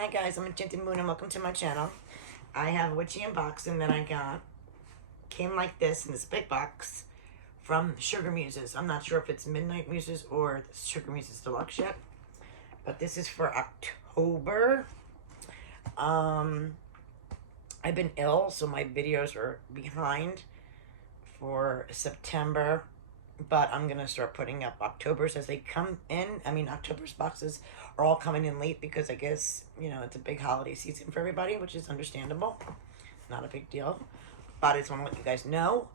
Hi guys, I'm Enchanted Moon and welcome to my channel. I have a witchy unboxing that I got. Came like this in this big box from SugarMuses. I'm not sure if it's Midnight Muses or the SugarMuses Deluxe yet. But this is for October. I've been ill, so my videos are behind for September. But I'm going to start putting up October's as they come in. I mean, October's boxes are all coming in late because I guess, you know, it's a big holiday season for everybody, which is understandable. Not a big deal. But I just want to let you guys know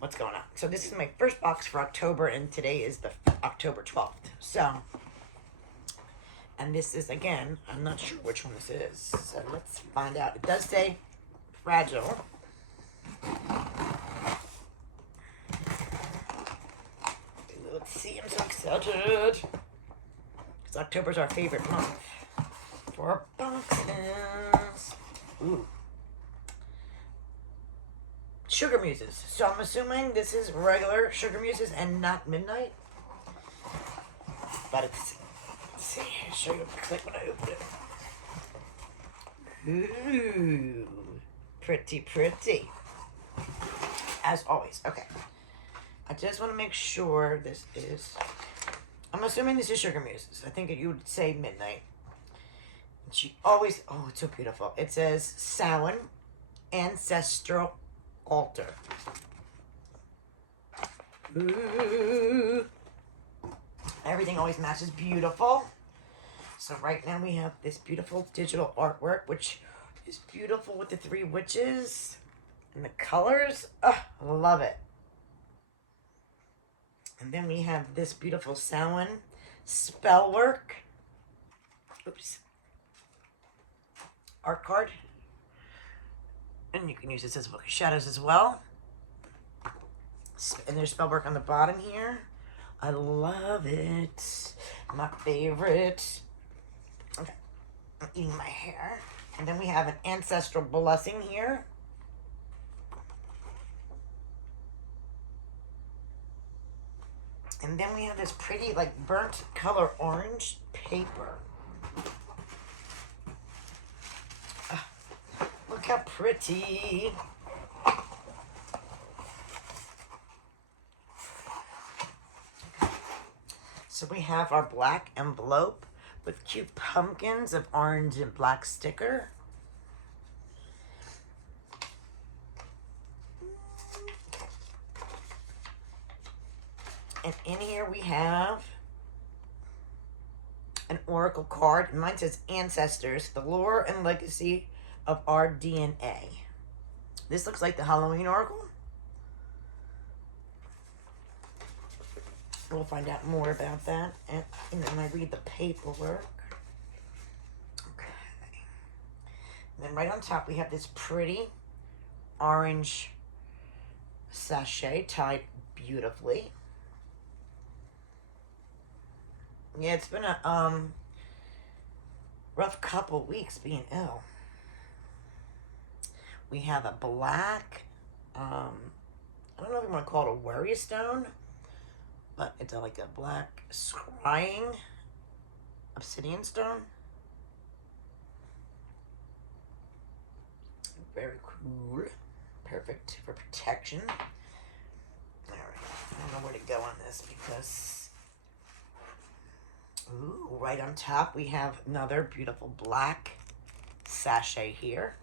what's going on. So this is my first box for October, and today is the October 12th. So, and this is, again, I'm not sure which one this is. So let's find out. It does say fragile. Let's see, I'm so excited. Because October's our favorite month for boxes. Ooh. SugarMuses. So I'm assuming this is regular SugarMuses and not Midnight. But let's see. I'll show you what it looks like when I open it. Ooh. Pretty, pretty. As always. Okay. I just want to make sure this is... I'm assuming this is SugarMuses. I think you would say Midnight. And she always... Oh, it's so beautiful. It says Samhain Ancestral Altar. Ooh. Everything always matches beautiful. So right now we have this beautiful digital artwork, which is beautiful with the three witches. And the colors. Oh, I love it. And then we have this beautiful Samhain spell work. Oops. Art card. And you can use this as Book of Shadows as well. And there's spell work on the bottom here. I love it. My favorite. Okay. I'm eating my hair. And then we have an ancestral blessing here. And then we have this pretty, like, burnt color orange paper. Look how pretty. So we have our black envelope with cute pumpkins of orange and black sticker. And in here we have an oracle card. And mine says Ancestors, the lore and legacy of our DNA. This looks like the Halloween oracle. We'll find out more about that. And then I read the paperwork. Okay. And then right on top we have this pretty orange sachet tied beautifully. Yeah, it's been a rough couple weeks being ill. We have a black, I don't know if you want to call it a worry stone, but it's like a black scrying obsidian stone. Very cool. Perfect for protection. Alright, I don't know where to go on this because... Ooh, right on top we have another beautiful black sachet here.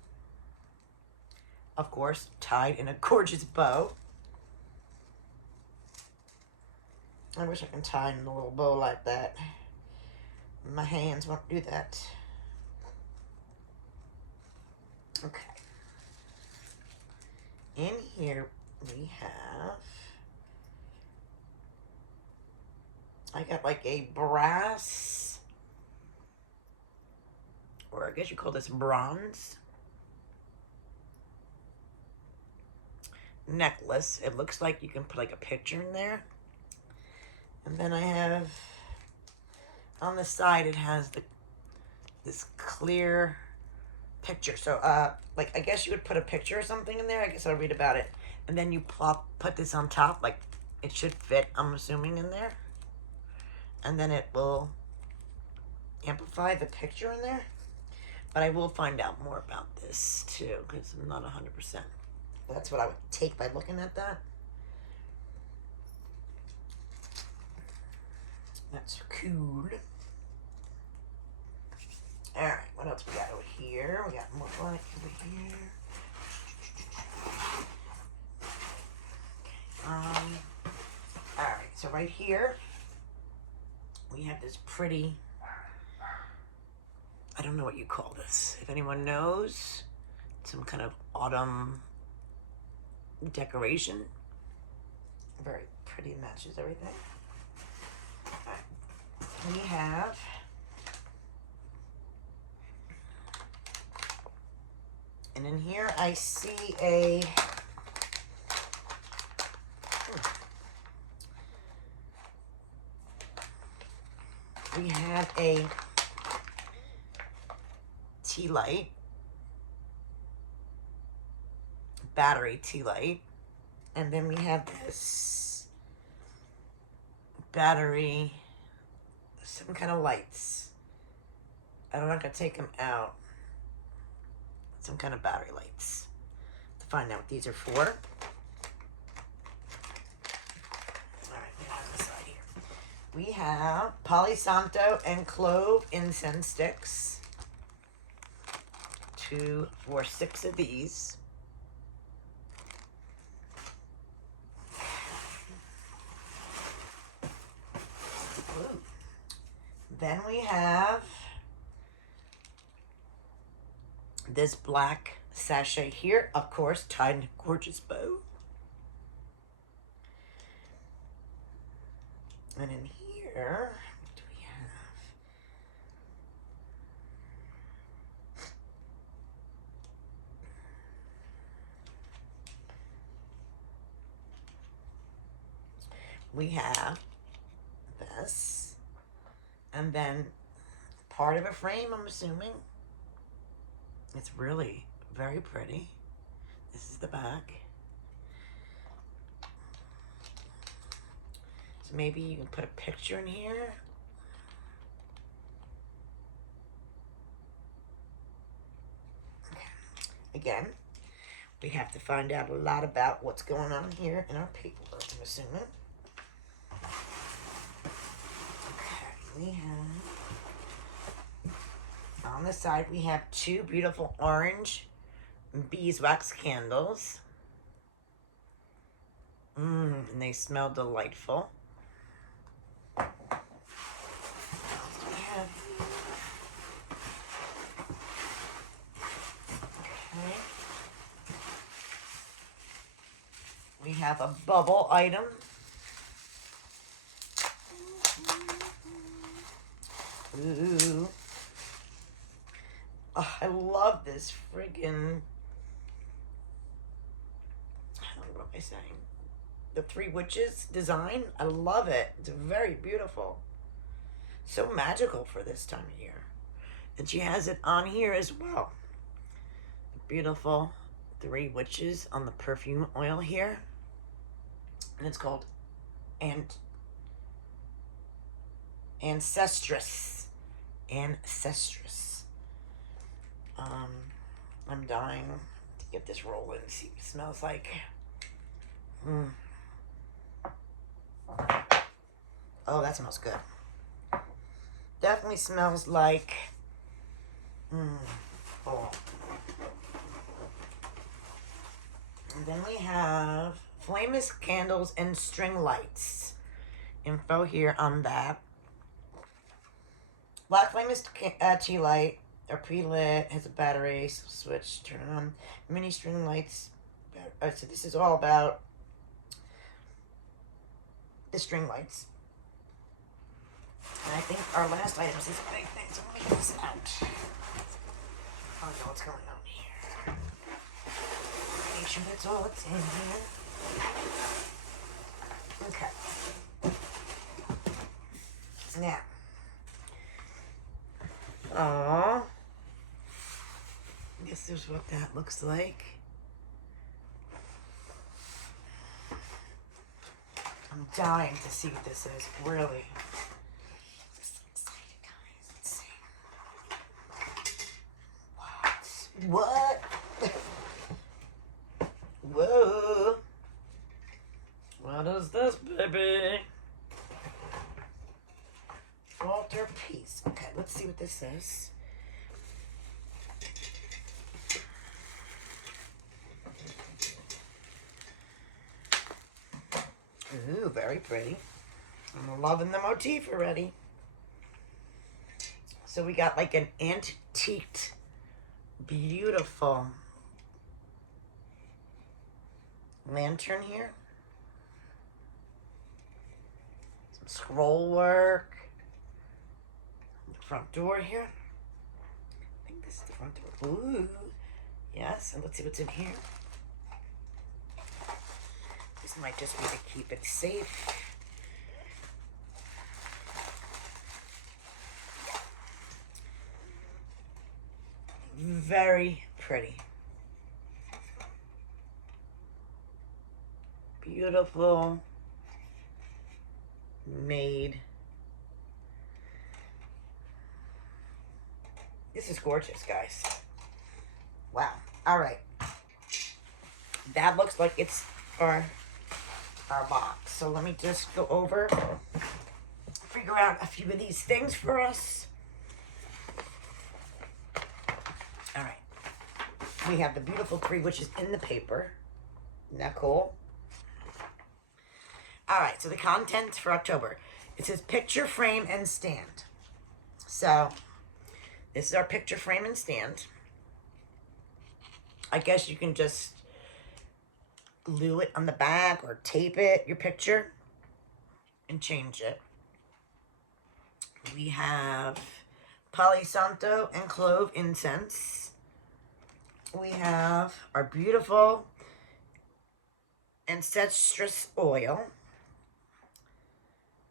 Of course, tied in a gorgeous bow. I wish I could tie in a little bow like that. My hands won't do that. Okay. In here we have... I got like a brass, or I guess you call this bronze, necklace. It looks like you can put like a picture in there. And then I have, on the side, it has this clear picture. So, like, I guess you would put a picture or something in there. I guess I'll read about it. And then you put this on top, like, it should fit, I'm assuming, in there. And then it will amplify the picture in there. But I will find out more about this too, because I'm not 100%. That's what I would take by looking at that. That's cool. Alright, what else we got over here? We got more blank over here. Alright, so right here, we have this pretty, I don't know what you call this. If anyone knows, some kind of autumn decoration. Very pretty, matches everything. Alright, we have and in here I see a we have a tea light, battery tea light, and then we have this battery, some kind of lights. I'm not gonna take them out. Some kind of battery lights. To find out what these are for. Alright, we have this side here. We have Palo Santo and clove incense sticks. 2, 4, 6 of these. Ooh. Then we have this black sachet here, of course, tied in a gorgeous bow. And in here, what do we have? We have this, and then part of a frame, I'm assuming. It's really very pretty. This is the back. So maybe you can put a picture in here. Okay. Again, we have to find out a lot about what's going on here in our paperwork, I'm assuming. Okay, we have on the side, we have 2 beautiful orange beeswax candles. And they smell delightful. What else do we have here? Okay. We have a bubble item. Ooh. Oh, I love this friggin', what am I saying? The 3 witches design. I love it. It's very beautiful. So magical for this time of year. And she has it on here as well. The beautiful 3 witches on the perfume oil here. And it's called Ancestress. Ancestress. I'm dying to get this rolling and see what it smells like. Oh, that smells good. Definitely smells like oh. And then we have flameless candles and string lights. Info here on that. Black flameless tea light. Are pre-lit, has a battery, switch, turn it on. Mini string lights. So this is all about the string lights. And I think our last item is this big thing, so let me get this out. I don't know what's going on here. Make sure that's all that's in here. Okay. Now. Aww. I guess this is what that looks like. I'm dying to see what this is, really. I'm so excited, guys. Let's see. What? Whoa. What is this, baby? Walter Peace. Okay, let's see what this is. Ooh, very pretty. I'm loving the motif already. So we got like an antiqued, beautiful lantern here. Some scroll work. Front door here. I think this is the front door. Ooh. Yes, and let's see what's in here. This might just be to keep it safe. Very pretty. Beautiful. Made. This is gorgeous, guys. Wow. All right. That looks like it's our box. So let me just go over, figure out a few of these things for us. All right. We have the beautiful tree, which is in the paper. Isn't that cool? All right. So the contents for October. It says picture frame and stand. So this is our picture frame and stand. I guess you can just glue it on the back or tape it, your picture, and change it. We have Palo Santo and clove incense. We have our beautiful ancestress oil.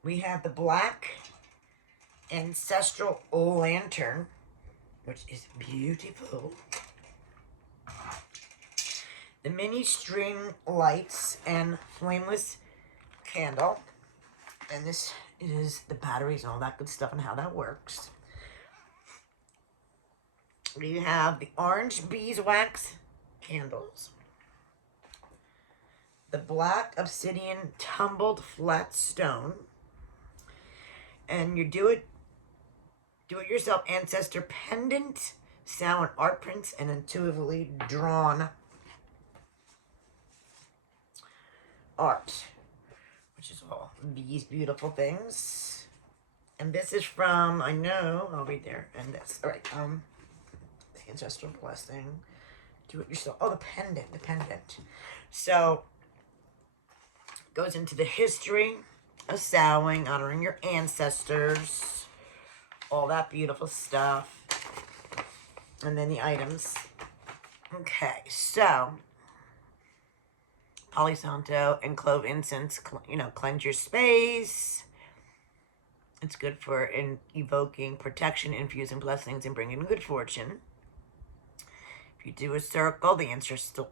We have the black ancestral lantern, which is beautiful. The mini string lights and flameless candle. And this is the batteries and all that good stuff and how that works. We have the orange beeswax candles. The black obsidian tumbled flat stone. And your do-it-yourself ancestor pendant, Samhain art prints, and intuitively drawn art, which is all these beautiful things. And this is from, I know, I'll read there, and this, all right, the ancestral blessing, do it yourself. Oh, the pendant. So, goes into the history of Samhain, honoring your ancestors, all that beautiful stuff, and then the items. Okay, so Palo Santo and clove incense, cleanse your space. It's good for evoking protection, infusing blessings, and bringing good fortune. If you do a circle, the ancestral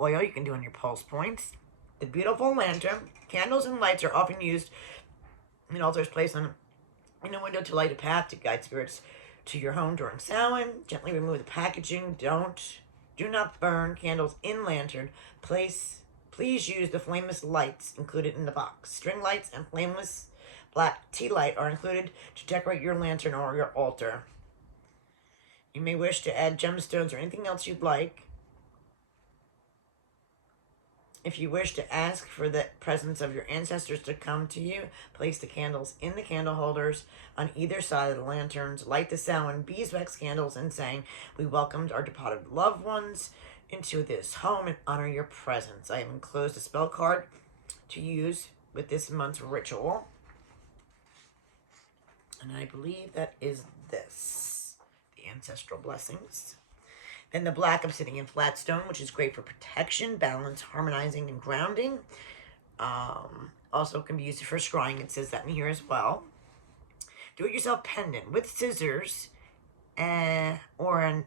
oil you can do on your pulse points. The beautiful lantern, candles and lights are often used in altars placed in a window to light a path to guide spirits to your home during Samhain. Gently remove the packaging. Do not burn candles in lantern. Please use the flameless lights included in the box. String lights and flameless black tea light are included to decorate your lantern or your altar. You may wish to add gemstones or anything else you'd like. If you wish to ask for the presence of your ancestors to come to you, place the candles in the candle holders on either side of the lanterns. Light the Samhain beeswax candles and saying, "We welcomed our departed loved ones into this home and honor your presence." I have enclosed a spell card to use with this month's ritual. And I believe that is this, the ancestral blessings. Then the black obsidian flat stone, which is great for protection, balance, harmonizing, and grounding. Also can be used for scrying. It says that in here as well. Do-it-yourself pendant with scissors or an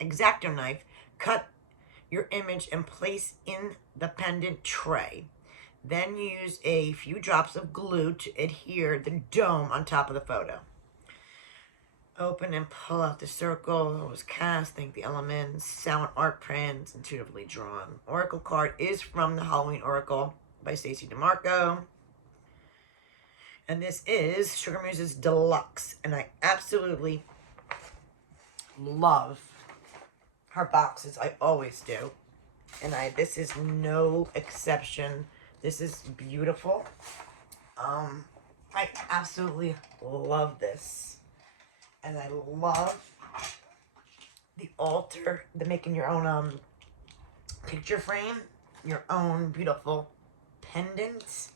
X-Acto knife. Cut your image and place in the pendant tray. Then use a few drops of glue to adhere the dome on top of the photo. Open and pull out the circle. It was cast. Thank the elements. Sound art prints. Intuitively drawn. Oracle card is from the Halloween Oracle by Stacey DeMarco. And this is SugarMuses Deluxe. And I absolutely love her boxes. I always do. And this is no exception. This is beautiful. I absolutely love this. And I love the altar, the making your own picture frame, your own beautiful pendant.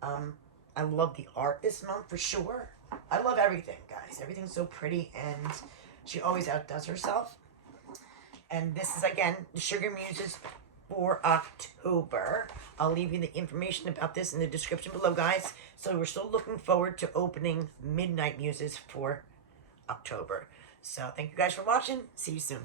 I love the art this month for sure. I love everything, guys. Everything's so pretty, and she always outdoes herself. And this is, again, the SugarMuses for October. I'll leave you the information about this in the description below, guys. So we're still looking forward to opening Midnight Muses for October. So thank you guys for watching. See you soon.